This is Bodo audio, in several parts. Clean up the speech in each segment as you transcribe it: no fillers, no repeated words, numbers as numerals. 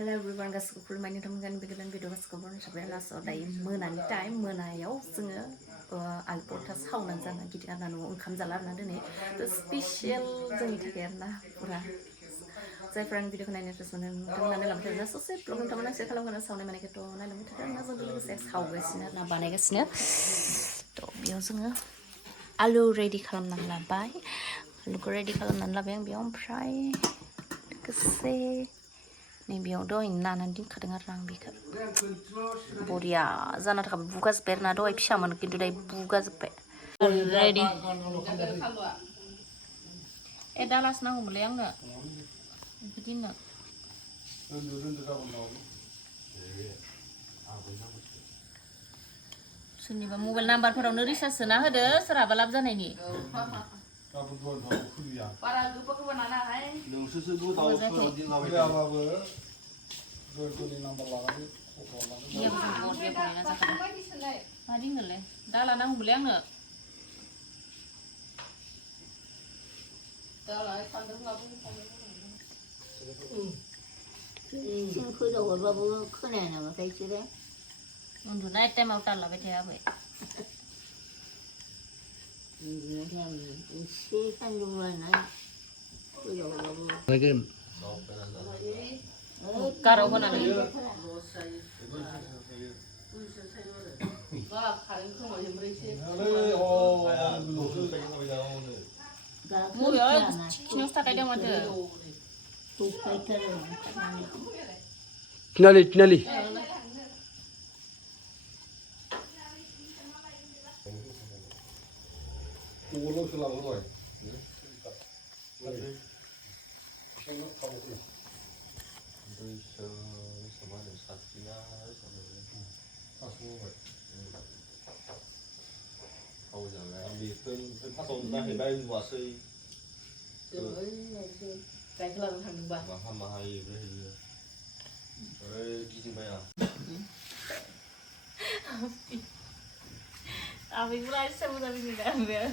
Hello everyone, गासिबो खुलुमबाय नोंथांमोननि गोदान भिडिअ गासिबो बरनायबाय लास्टआव दायो मोनानि टाइम मोनायाव जोङो आलु परथा सावनानै जानो गिदिर आरोना न'आव ओंखाम जाला आरोना दिनै थ' स्पेसियेल जोंनि थाखाय आरोना पुरा जायफोर आंनि भिडिअखौ नायनो इन्टारेस्ट मोनो नोंथांमोना नायलांबाय थादो ससे ब्लग नोंथांमोना शेयार खालामगोन सावनाय मानायखौथ' नायलांबाय थादो आरोना जों लोगोसे सावगासिनो आरोना बानायगासिनो थ' बेयाव जोङो आलु रेडि खालामनानै लाबाय आलुखौ रेडि खालामनानै लाबाय आं बेयाव ओमफ्राय लोगोसे नैबेयाव दहायनो नानानै दोनखादों आरो आं बेखौ बरिया जाना थाखाय बुगाजोब्बाय आरोना दहाय फिसामोन खिन्थु दायो बुगाजोब्बाय रेडि दालासो नांगौमोनलै आंनो बिदिनो सोरनिबा मबाइल नाम्बारफोरावनो रिसार्ज सोना होदो सोरहाबा लाब जानायनि बारा गोबा नानाहाय नोंसोरसो गोदाव दाला नांगौमोनलै आंनो खोदावहरबाबो खोनाया नामाथाय बिसोरो उन्दुनाय टाइमाव ताल लाबाय थाया आबै उन्दुनाय टाइम एसे सान्दुं लानाय खोदावहरबाबो गाराव होनानै मबेयाव थिखिनियावसो थाखायदों माथो Tinali. Abis mulai sebut abis ni dah ambil.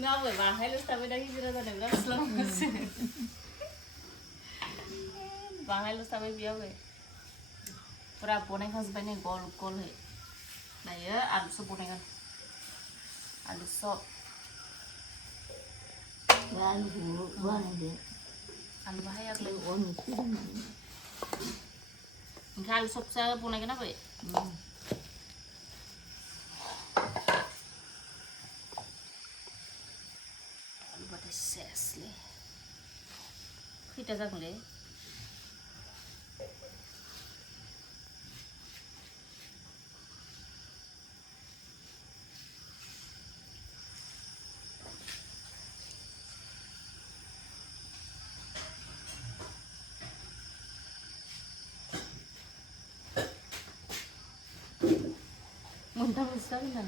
Ngapa bahaya lu sampai dah hijrah dah dengar selama sih. Bahaya lu sampai biar we. Pura pone kan sebenarnya gol he. Nah ya alu sop pone kan. Alu sop. Alu bahaya kelihatan. Enggak alu sop saya pone kenapa ya? Sesli kita jago le muntah besar kan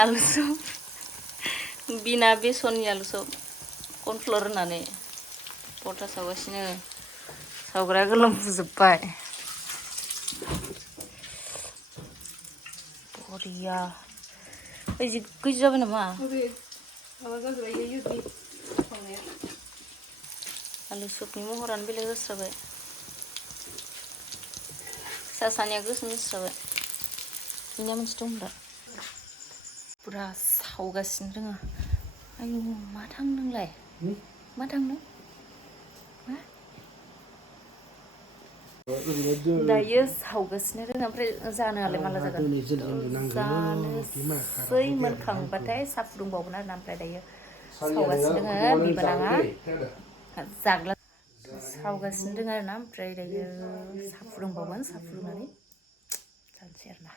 आलु सप बिना बेसननि आलु सप कनफ्लर होनानै परथा सावगासिनो सावग्रा गोलोमफुजोब्बाय बरिया ओइ जि गैजो जाबाय नामा आलु सपनि महरानो बेलेग जास्राबाय सासानिया गोसोम जास्राबाय बिनिया मोनसे दं दा पुरा सावगासिनो दोङो आयु मा थांदोंलाय मा थांदों मा दायो सावगासिनो दोङो ओमफ्राय जानोलाय माला जागोन जानोसै मोनखांबाथाय साहा फुदुंबावगोन आरोना ओमफ्राय दायो सावगासिनो दोङो बिबोनाङा जाग्ला सावगासिनो दोङो आरोना ओमफ्राय दायो साहा फुदुंबावगोन साहा फुदुंनानै जानोसै आरोना